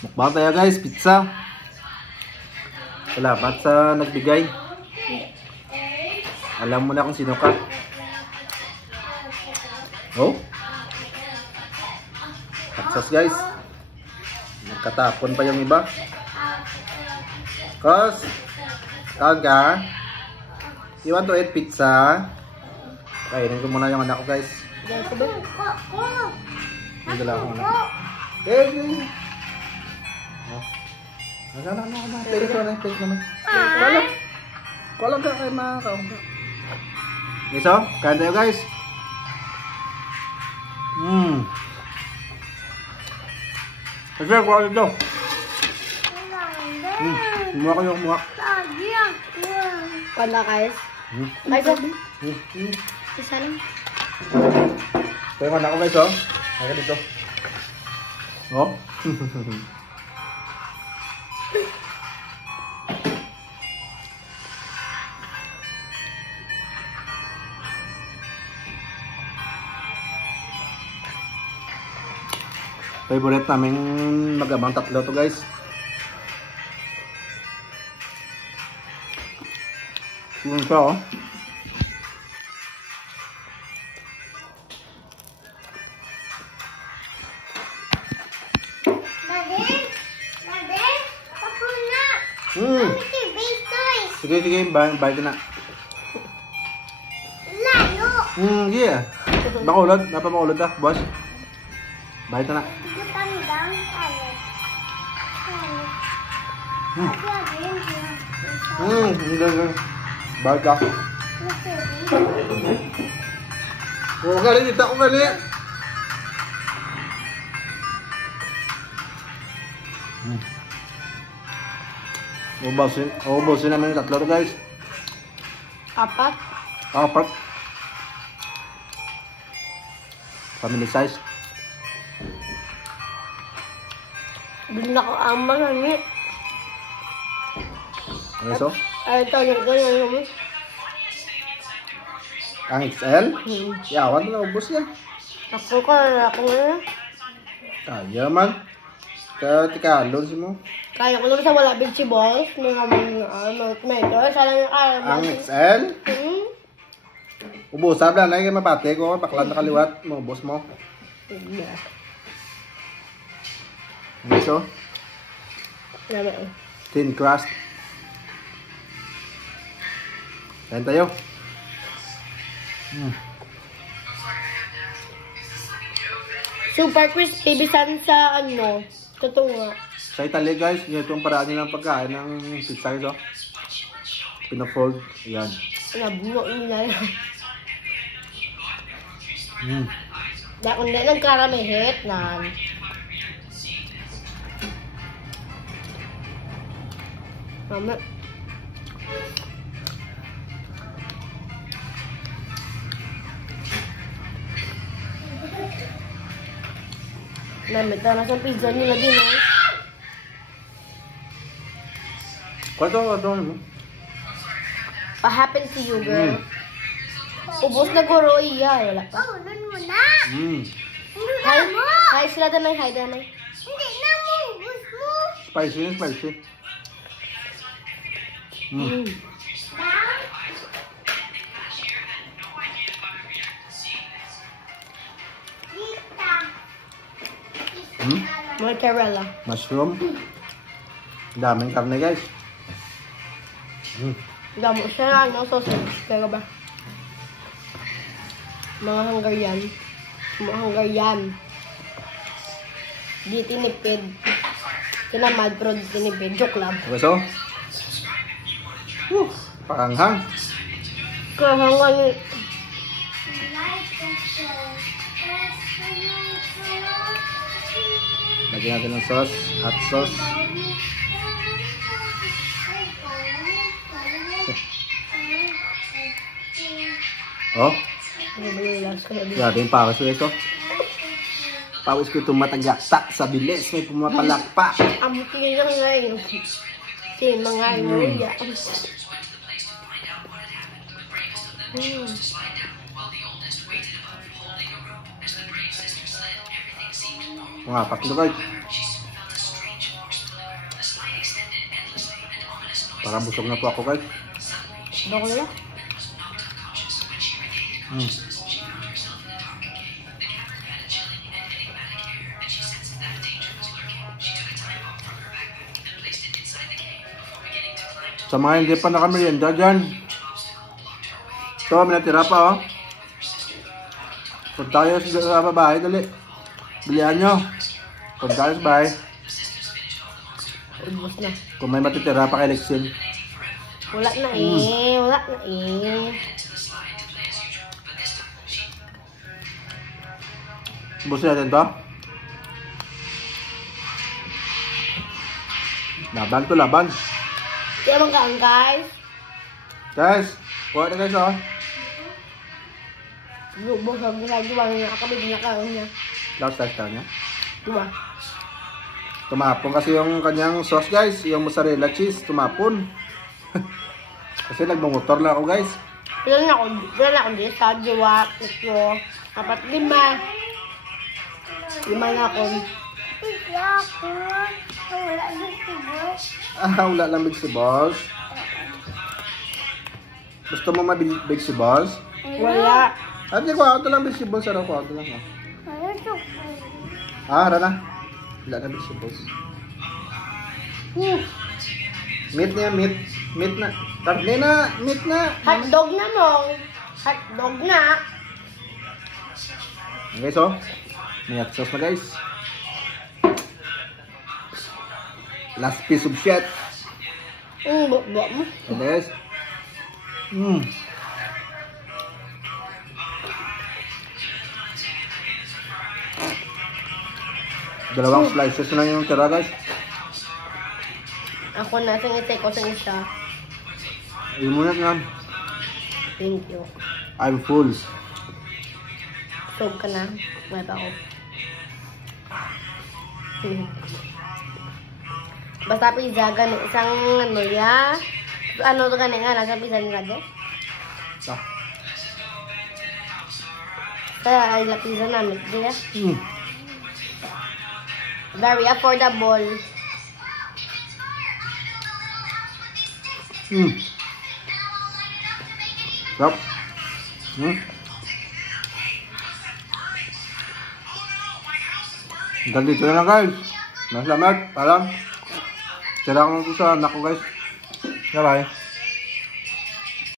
Mukbang tayo guys, pizza. Salamat sa nagbigay. Alam mo na kung sino ka. Oh. Patsas guys. Nagkatapon pa yung iba. Cause Kaga, you want to eat pizza? Kainin ko muna yung anak ko guys. Hindi lang ako anak. Take naman. Walang ka kayo mga kaungka. So, kain tayo guys. Kasi ko ako ito. Kumuha ko yung kumuha. Wala guys. Ay ko. Isa lang. Ito yung anak ko guys oh. Kaya dito. Oh. Favorite naming mag-amang tatlo to guys. Yun siya oh. Sige, bayad na. Layo. Yeah. Makulod, napamakulod ka, boss. Bayad na. Hindi. Bayad ka. Oo, gali, dito ako gali. Ubusin namin yung tatlo guys. Apat. Family size. Bili na ko ang marami. Ano so? Ay, ito yung Ang XL? Yawan na ubos yan. Ako nga. Kaya man. Tikalon si mo. Kaya ko naman sa wala vegetables, mga tomato, sana yung Ang XL? Ubusan lang, lagi mapate ko, baklan na kaliwat, maubos mo. Ano so? Thin crust. Kain tayo. Super crispy, bisan sa tutunga. Sa Italy guys, ito ang paraan nila ng pagkain ng pizza ito. Pinafold. Yan. Nabuo nila yan. Kung hindi nagkaramihit na. Mama. Namit na sa pizza nila din eh. Kwento mo? What happened to you, girl? Ubus na guro iya. Wala pa. Oh, nun mo na. Hi sila danay. Hi danay. Hindi na mo. Ubus mo. Spicy. Mozzarella. Mushroom. Daming karne guys. Damo siya sausage. Kaya ba? Mga Hungarian. Di tinipid. Tinamad pero di tinipid. Joke lang. Okay so? Pakanghang. Kahangan. Lagyan natin ng sauce. Hot sauce. Oh. Grabe yung pawis ko ito. Pawis ko itong matagaktak sa bilis. May pumapalakpa. Amutin lang ngayon. Sige, mga Maria. Pangapat na guys. Para busog na po ako guys. Dok nila. Sa mga hindi pa nakamerienda dyan. So, may natira pa oh. Kung tayo sa babae, dali. Bilihan nyo. Kung tayo sa bahay. Ubus na. Kung may matitira pa kay Lexin. Wala na eh. Wala na eh. Ubusin natin to. Laban to, laban. Kaya mong kaan guys. Guys, kuha na guys oh. Lubos ang ginagawa niya. Akabig niya kaan niya. Last time niya. Diba? Tumapon kasi yung kanyang sauce guys. Yung mozzarella cheese, tumapon. Kasi nagmumotor lang ako guys. Pilan na ako dito sa jowa. Ito. Kapat 5. 5 na ako. Iya ako. Wala din si boss. Wala lang vegetables. Gusto mo vegetables? Wala. Hindi ko ako lang vegetables. Ano ko ako lang oh. Wala to. Hara na. Wala na vegetables. Meat niya, meat. Meat na. Karne na, meat na. Hotdog na mo. Hotdog na. Okay, so. May hot sauce na guys. Last piece of shit. Buat mo. Okay guys. Dalawang slices na yung tira guys. Ako na. Singitay ko sa isa. Ayun muna yan. Thank you. I'm full. Sob ka na. May pa ako. Basta pizza, ganun. Isang ano ya. Ano to ganun nga. Nasa pizza nila de. So. Kaya ay la pizza namin. Diya. Very affordable. Sarap. Hanggang dito na lang guys. Salamat. Paalam. Tira ko sa anak ko guys. Bye bye.